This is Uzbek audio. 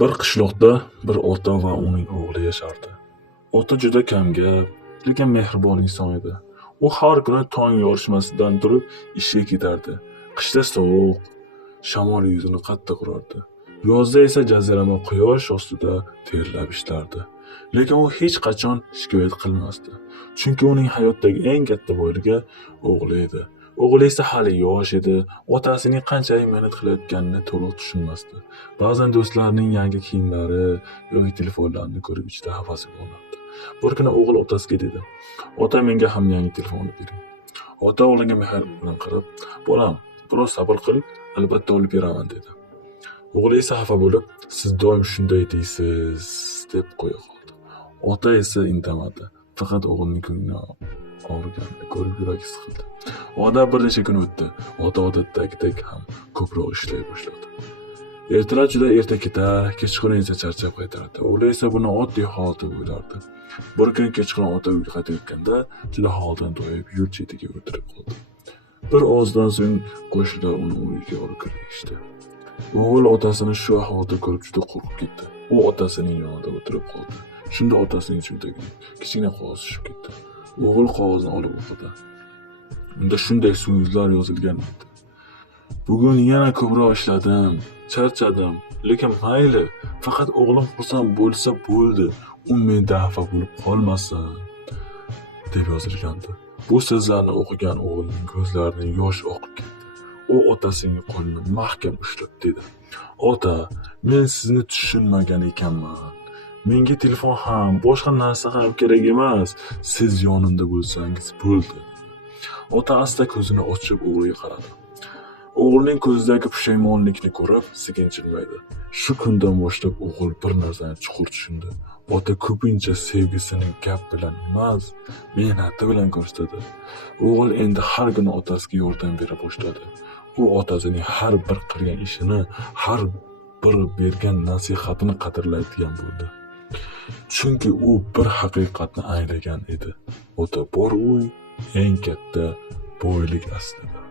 Bir qishloqda bir ota va uning o'g'li yashardi. Ota juda kamgap, lekin mehribon inson edi. U har kuni tong yorishmasidan turib ishga ketardi. Qishda sovuq, shamol yuzini qattiq urardi. Yozda esa jazirama quyosh ostida terlab ishlardi. Lekin u hech qachon shikoyat qilmasdi. Chunki uning hayotdagi eng katta boyligi o'g'li edi. O'g'li esa hali yosh edi, otasining qanchalik mehnat qilayotganini to'liq tushunmasdi. Ba'zan do'stlarining yangi kiyimlari yoki telefonlarini ko'rib ichida havasi bo'lardi. Bir kuni o'g'il otasiga dedi: "Ota, menga ham yangi telefon olib bering." Ota o'g'liga mehr bilan qarab: "Bolam, biroz sabr qil, albatta olib beraman" dedi. O'g'li esa xafa bo'lib: "Siz doim shunday deysiz" deb qo'ya qoldi. Ota esa indamadi. Faqat o'g'lining ko'ngli og'riganini ko'rib yuragi siqildi. Oradan bir necha kun o'tdi. Ota odatdagidek ham ko'proq ishlay boshladi. Ertalab juda erta ketar, kechqurun esa charchab qaytardi. O'g'li esa buni oddiy hol deb o'ylardi. Bir kun kechqurun ota uyga qaytayotganda juda holdan toyib yo'l chetiga o'tirib qoldi. Bir ozdan so'ng qo'shnilar uni uyiga olib kirishdi. O'g'il otasini shu ahvolda ko'rib juda qo'rqib ketdi. U otasining yonida o'tirib qoldi. Shunda otasining cho'ntagidan kichkina qog'oz tushib ketdi. O'g'il qog'ozni olib o'qidi. Unda shunday so'zlar yozilgan edi: "Bugun yana ko'proq ishladim, charchadim, lekin mayli, faqat o'g'lim xursand bo'lsa bo'ldi, u mendan xafa bo'lib qolmasin" deb yozilgandi. Bu so'zlarni o'qigan o'g'ilning ko'zlaridan yosh oqib ketdi. U otasining qo'lini mahkam ushlab dedi: "Ota, men sizni tushunmagan ekanman. Menga telefon ham, boshqa narsa ham kerak emas. Siz yonimda bo'lsangiz bo'ldi." Ota asta ko'zini ochib o'g'liga qaradi. O'g'lining ko'zidagi pushaymonlikni ko'rib, sekin jilmaydi. Shu kundan boshlab o'g'il bir narsani chuqur tushundi. Ota ko'pincha sevgisini gap bilan emas, mehnati bilan ko'rsatadi. O'g'il endi har kuni otasiga yordam bera boshladi. U otasining har bir qilgan ishini, har bir bergan nasihatini qadrlaydigan bo'ldi. Chunki u bir haqiqatni anglagan edi. Ota bor uy eng katta boylik aslida.